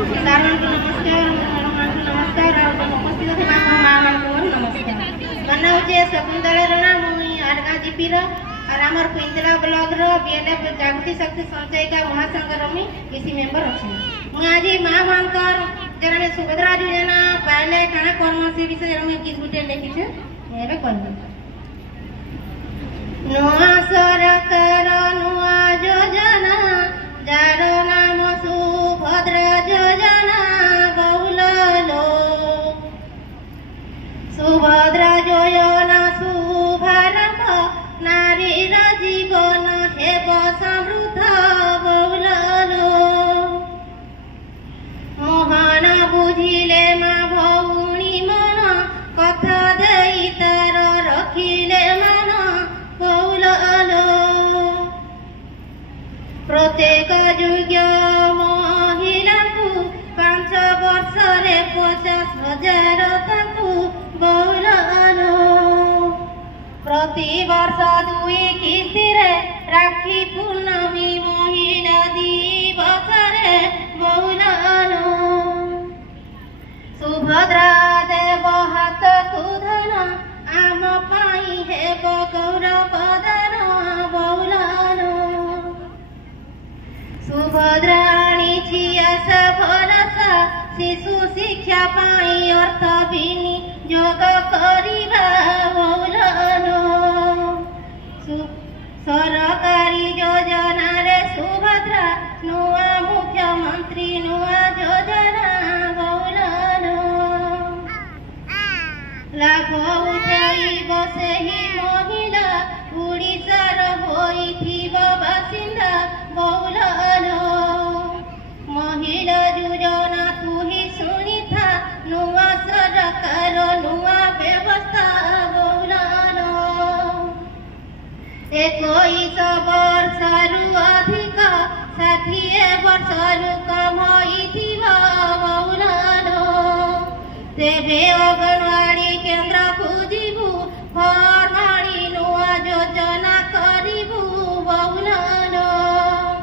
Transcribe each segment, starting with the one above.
सारମାନଙ୍କୁ ନମସ୍କାର, ମାନଙ୍କୁ ନମସ୍କାର ଆଉ ଉପସ୍ଥିତ ଥିବା ମା ମାନଙ୍କୁ ନମସ୍କାର। ମନେ ହଉଛି ଶକୁନ୍ତଳାର ନା ମୁଇଁ ଆଡ଼ଗାଁ ଜିପିର আর আমার কুইন্তলা ব্লকর বিএলএফ জাগৃতি শক্তি সঞ্চয়িকা মহাসংঘর মুই ইসি মেম্বর অছি। মুই আজি মা মানকর যেন সুভদ্রা যোজনা পাইলে কাଣା করম সে বিষয়ে মুই গীত গুটে লিখিছে এবে কইবি। নূয়া সরকার নূয়া যোজনা যার নাম সুভদ্রা যোজনা বহুল লোক সুভদ্রা যোজনা শুভারম্ভ নারীর জীবন হেব সমৃদ্ধ বহুল লোক মহান বুঝিলে মা ভৌণী মন কথা দেই তার রখিলে মান বহুল লোক প্রত্যেক যোগ্য মহিলাଙ୍କୁ 5 ବର୍ଷରେ 50,000 ତାଙ୍କୁ ବହୁଳ ଲୋକ প্রতি বর্ষ 2 কিস্তিরে রাখি পূর্ণমী মহিলা দিবসরে বহুল লোক সুভদ্রা দেব হাতকু ধন আম পাই হেব গৌরব দান বহুল লোক সুভদ্রা আনিছি আশা ভরসা শিশু শিক্ষা পাই অর্থ বিনিয়োগ করিবা বহুল সরকারি যোজনারে সুভদ্রা নূয়া মুখ্যমন্ত্রী নূয়া যোজনা বহুল লাভ উঠাইব ସେହି মহিলা ওড়িশার হইথিব বাসিন্দা বহুল মহিলা যোজনা তুহি শুনিথা নূয়া সরকার নূয়া ব্যবস্থা বহুল 21 ବର୍ଷରୁ ଅଧିକ 60 ବର୍ଷରୁ କମ ହୋଇଥିବ ବହୁଳ ଲୋକ ତେବେ ଅଙ୍ଗନବାଡ଼ି କେନ୍ଦ୍ରକୁ ଯିବୁ ଫର୍ମ ଆଣି ନୂଆ ଯୋଜନା କରିବୁ ବହୁଳ ଲୋକ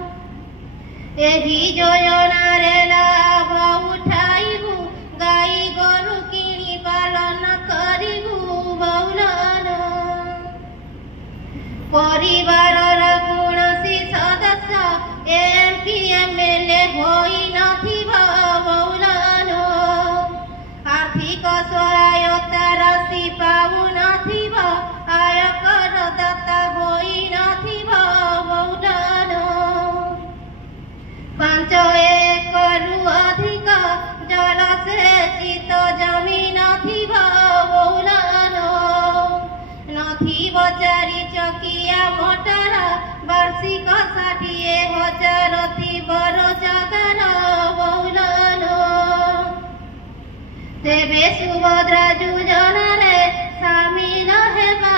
ଏହି ଯୋଜନାରେ ଲାଭ ଉଠାଇବୁ ଗାଈ ଗୋରୁ କିଣି ପାଳନ କରିବୁ ବହୁଳ ପରିବାରର କୌଣସି ସଦସ୍ୟ ଏମପି ଏମଏଲଏ ହୋଇ ନଥିବ ବହୁଳ ଲୋକ ଆର୍ଥିକ ସହାୟତା ରାଶି ପାଉନଥିବ ଆୟକର ଦାତା ହୋଇ ନଥିବ ବହୁଳ ଲୋକ 5 ଏକରରୁ ଅଧିକ ଜଳସେଚିତ ଜମି ନଥିବ ବହୁଳ ଲୋକ ନଥିବ 4 ଚକିଆ ମୋଟର ବାର୍ଷିକ 60,000 ଥିବ ରୋଜଗାର ବହୁଳ ଲୋକ ତେବେ ସୁଭଦ୍ରା ଯୋଜନାରେ ସାମିଲ ହେବା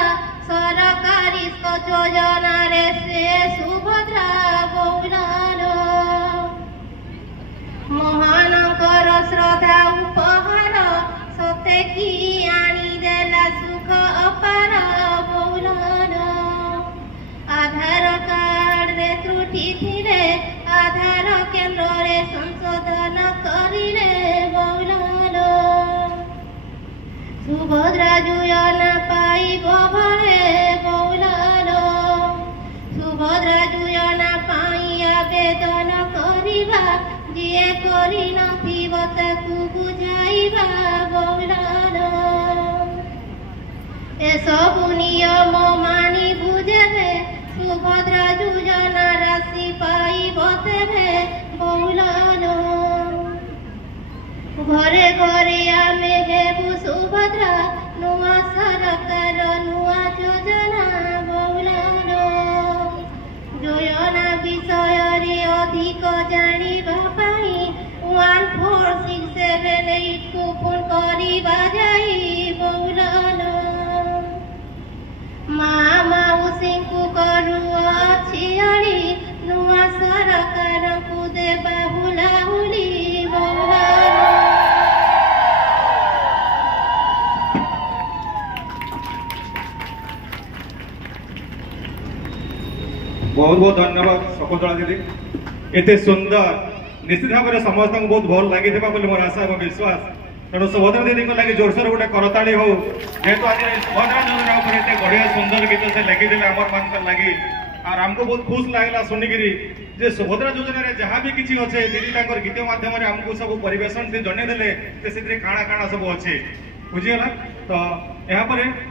ସରକାରୀ ଯୋଜନାରେ ସେ ସୁଭଦ୍ରା ବହୁଳ ଲୋକ ମହାନଙ୍କର ଶ୍ରଦ୍ଧା ଉପହାର ସତେକି ଆଣିଦେଲା ସୁଖ ଅପାର ବହୁଳ ଆଧାର କାର୍ଡରେ ତ୍ରୁଟି ଥିଲେ ଆଧାର କେନ୍ଦ୍ରରେ ସଂଶୋଧନ କରିଲେ ବହୁଳ ସୁଭଦ୍ରା ଯୋଜନା ପାଇବ ଭଳେ ବହୁଳ ସୁଭଦ୍ରା ଯୋଜନା ପାଇଁ ଆବେଦନ କରିବା ଯିଏ କରିନଥିବ ତାକୁ ବୁଝାଇବା ବହୁଳ ଏସବୁ ନିୟମ ମାନି ବୁଝେବେ ସୁଭଦ୍ରା ଯୋଜନା ରାଶି ପାଇବ ତେବେ ବହୁଳ ଘରେ ଘରେ ଆମେ ହେବୁ ସୁଭଦ୍ରା ନୂଆ ସରକାର ନୂଆ ଯୋଜନା ବହୁଳ ଯୋଜନା ବିଷୟରେ ଅଧିକ ଜାଣିବା ପାଇଁ 1467 ଫୋନ୍ କରିବା ଯାଇ ବହୁଳ ମା ମାଉସୀଙ୍କୁ କରୁଅଛି ଆଣି ନୂଆ ସରକାରଙ୍କୁ ଦେବା ହୁଲାହୁଲି ବହୁଳ बहुत बहुत धन्यवाद शकुंतला दीदी एते सुंदर निश्चित भाव में समस्त को बहुत भल लगी मोर आशा और विश्वास। तेणु सुभद्रा दीदी को लगे जोरसोर गोटे करताड़ी हो जेहेतु आज सुभद्रा योजना पर एत बढ़िया सुंदर गीत से लिखिदे आम मान लगी और आमको बहुत खुश लगला शुणिकी जे सुभद्रा योजना रे जहाँ भी किसी अच्छे दीदी गीत माध्यम आमको सब परिवेशन से जनईदे काଣା काଣା सब अच्छे बुझीगला। तो यहाँ